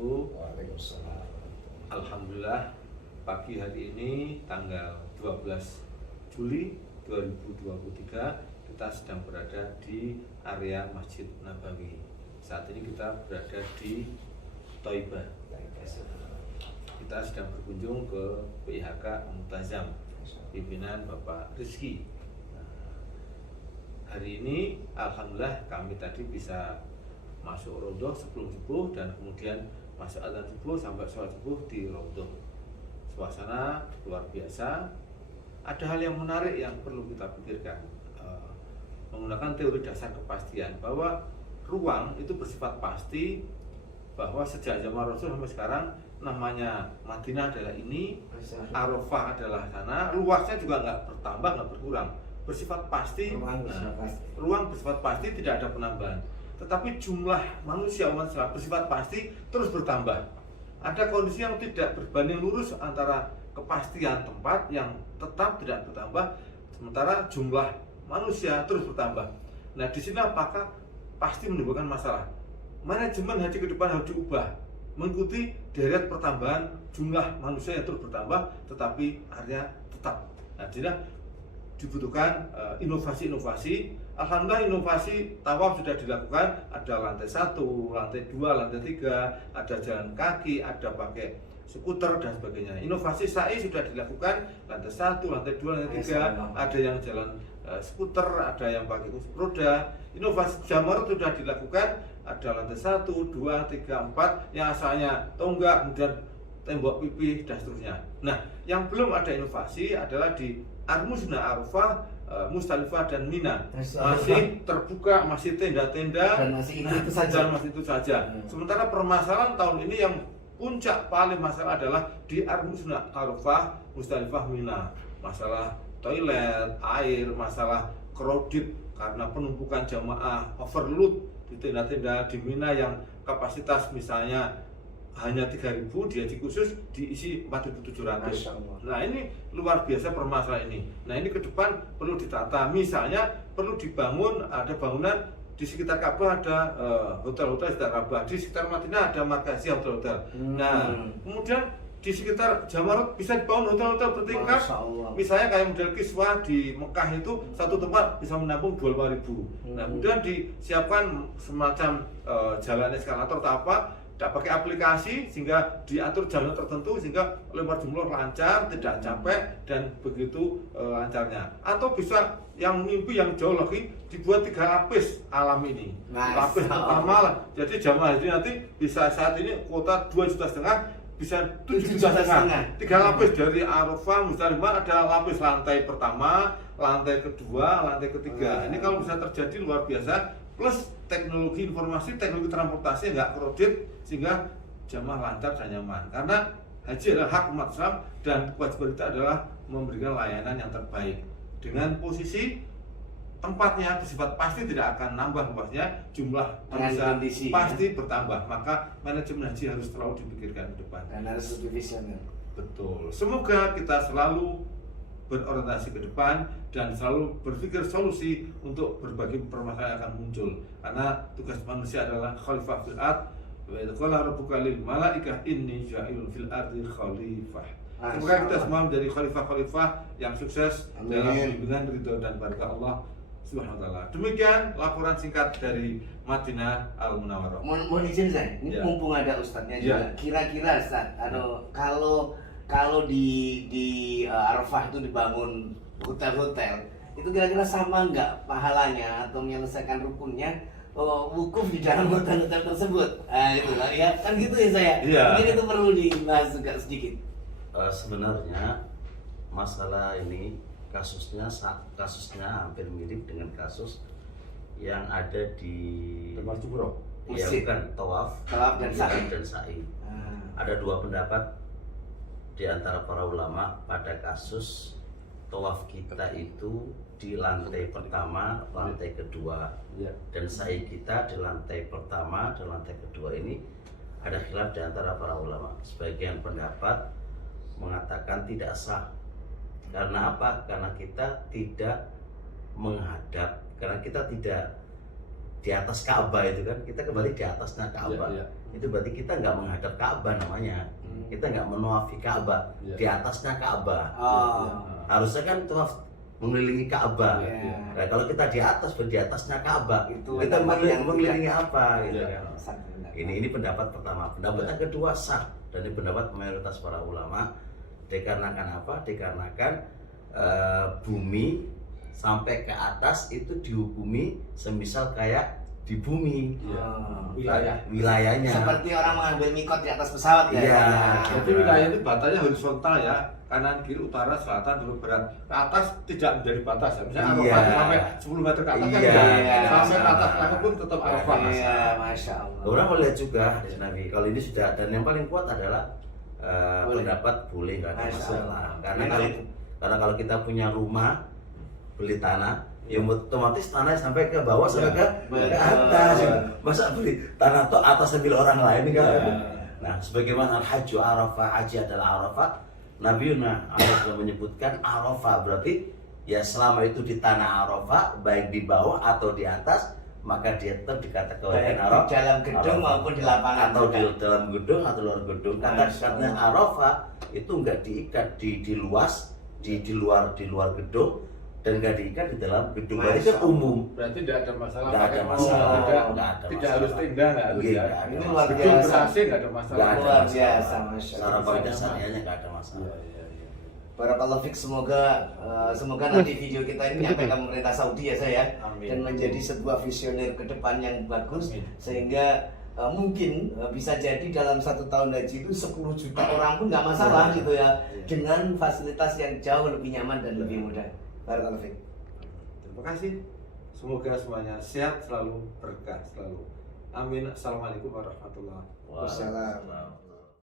wabarakatuh. Waalaikumsalam. Alhamdulillah pagi hari ini tanggal 12 Juli 2023 kita sedang berada di area Masjid Nabawi. Saat ini kita berada di Thaibah. Kita sedang berkunjung ke PIHK Mu'tazam, pimpinan Bapak Rizky. Hari ini alhamdulillah kami tadi bisa masuk rodoh sebelum subuh dan kemudian masuk adzan subuh sampai sholat subuh di rodoh. Suasana luar biasa. Ada hal yang menarik yang perlu kita pikirkan, menggunakan teori dasar kepastian bahwa ruang itu bersifat pasti, bahwa sejak zaman Rasul sampai sekarang namanya Madinah adalah ini, Arafah adalah sana, luasnya juga nggak bertambah, nggak berkurang, bersifat pasti. Ruang bersifat pasti, tidak ada penambahan. Tetapi jumlah manusia umat Islam bersifat pasti terus bertambah. Ada kondisi yang tidak berbanding lurus antara kepastian tempat yang tetap tidak bertambah, sementara jumlah manusia terus bertambah. Nah, di sini apakah pasti menimbulkan masalah? Manajemen haji ke depan harus diubah, mengikuti deret pertambahan jumlah manusia yang terus bertambah, tetapi area tetap. Nah, jadi dibutuhkan inovasi-inovasi. Alhamdulillah inovasi tawaf sudah dilakukan, ada lantai 1, lantai 2, lantai 3, ada jalan kaki, ada pakai skuter dan sebagainya. Inovasi sa'i sudah dilakukan, lantai 1, lantai 2, lantai 3, ada yang jalan skuter, ada yang pakai kursi roda. Inovasi jamar sudah dilakukan, ada lantai 1, 2, 3, 4 yang asalnya tonggak, kemudian tembok pipih dan seterusnya. Nah, yang belum ada inovasi adalah di Ar-Musna, Arafah, Musdalifah dan Mina. Masih terbuka, masih tenda-tenda dan masih itu saja. Sementara permasalahan tahun ini yang puncak paling masalah adalah di Ar-Musna, Arafah, Musdalifah, Mina. Masalah toilet, air, masalah crowded karena penumpukan jamaah, overload di tenda-tenda di Mina yang kapasitas misalnya hanya 3.000, di haji khusus diisi 4.700. Nah, ini luar biasa permasalahan ini. Nah, ini ke depan perlu ditata. Misalnya perlu dibangun, ada bangunan di sekitar Ka'bah, ada hotel-hotel di sekitar Ka'bah, di sekitar Madinah ada markasi hotel-hotel. Nah, kemudian di sekitar Jamarut bisa dibangun hotel-hotel bertingkat. Misalnya kayak model Kiswah di Mekah itu satu tempat bisa menampung 25.000. Nah, kemudian disiapkan semacam jalan eskalator atau apa, tidak pakai aplikasi sehingga diatur jalan tertentu sehingga lempar jumlah lancar, tidak capek dan begitu lancarnya. Atau bisa yang mimpi yang jauh lagi, dibuat 3 lapis alam ini. Lapis pertama lah. Jadi jamaah haji nanti bisa saat ini kuota 2,5 juta, bisa 7,5 juta. 3 lapis dari Arafah, Musdalifah, ada lapis lantai pertama, lantai kedua, lantai ketiga. Ini kalau bisa terjadi luar biasa. Plus teknologi informasi, teknologi transportasi nggak crowded sehingga jamaah lancar dan nyaman. Karena haji adalah hak umat Islam dan kewajiban kita adalah memberikan layanan yang terbaik. Dengan posisi tempatnya bersifat pasti tidak akan nambah luasnya, jumlah manusia pasti bertambah. Maka manajemen haji harus selalu dipikirkan ke depan. Dan harus lebih visioner. Betul. Semoga kita selalu berorientasi ke depan dan selalu berpikir solusi untuk berbagai permasalahan yang akan muncul. Karena tugas manusia adalah khalifah fil ard. Wa idza qala rabbuka lil malaikah inni ja'ilun fil ardi khalifah. Semoga kita semua menjadi khalifah-khalifah yang sukses dalam bimbingan ridho dan barakah Allah Subhanahu wa taala. Demikian laporan singkat dari Madinah Al-Munawwarah. Mohon izin saya, ini mumpung ada ustadznya juga. Kira-kira Ustaz, kalau di Arafah itu dibangun hotel-hotel, itu kira-kira sama nggak pahalanya atau menyelesaikan rukunnya wukuf di dalam hotel-hotel tersebut? Nah, itu lah ya, kan gitu ya saya. Mungkin itu perlu dibahas juga sedikit. Sebenarnya masalah ini kasusnya hampir mirip dengan kasus yang ada di bukan tawaf dan sa'i. Ada 2 pendapat di antara para ulama pada kasus tawaf kita itu di lantai pertama, lantai kedua, dan sa'i kita di lantai pertama dan lantai kedua. Ini ada khilaf di antara para ulama. Sebagian pendapat mengatakan tidak sah. Karena apa? Karena kita tidak menghadap, karena kita tidak di atas Ka'bah itu kan, kita kembali di atasnya Ka'bah. Itu berarti kita nggak menghadap Ka'bah namanya. Kita nggak menuafi Ka'bah, di atasnya Ka'bah. Harusnya kan tuaf mengelilingi Ka'bah. Nah, kalau kita di atas, di atasnya Ka'bah, itu kita yang mengelilingi apa gitu kan. sangat Ini pendapat pertama. Pendapat yang kedua sah, dan ini pendapat mayoritas para ulama. Dikarenakan apa? Dikarenakan bumi sampai ke atas itu dihukumi semisal kayak di bumi, wilayahnya. Seperti orang mengambil mikot di atas pesawat ya. Iya. Jadi wilayah itu batasnya horizontal ya, kanan, kiri, utara, selatan, timur, barat. Ke atas tidak menjadi batas ya. Misalnya Arafah sampai 10 meter ke atas kan Iya. sampai ke atas langit pun tetap Arafah. Iya, masya Allah. Orang melihat juga hadis Nabi. Kalau ini sudah, dan yang paling kuat adalah pendapat boleh, nggak ada Masya masalah. Allah. Karena kalau kita punya rumah, beli tanah, ya otomatis tanah sampai ke bawah sampai ke atas. Masa beli tanah tuh atas sambil orang lain kan? Nah, sebagaimana al-hajju Arafah, haji adalah Arafah. Nabi sudah menyebutkan Arafah berarti ya selama itu di tanah Arafah, baik di bawah atau di atas, maka dia tetap dikategorikan Arafah. Di dalam gedung maupun di lapangan. Atau di dalam gedung atau luar gedung. Kata-katanya Arafah itu enggak diikat di luas, di luar gedung, dan nggak diikat di dalam gedung. Berarti kan umum. Berarti tidak ada masalah. Nggak ada masalah. Tidak harus tenda, nggak harus ya. Ini luar Gedung biasa. ber-AC nggak ada masalah. Nggak ada Luar masalah. biasa, masya Secara Allah. kaidah syariahnya nggak ada masalah. Barakallahu fiik, semoga nanti video kita ini nyampe ke pemerintah Saudi ya saya, Amin. dan menjadi sebuah visioner ke depan yang bagus. Amin. Sehingga mungkin bisa jadi dalam 1 tahun haji itu 10 juta orang pun nggak masalah gitu ya, dengan fasilitas yang jauh lebih nyaman dan lebih mudah. Barakallahu fiik. Terima kasih. Semoga semuanya sehat selalu, berkah selalu. Amin. Assalamualaikum warahmatullahi wabarakatuh. Wassalam.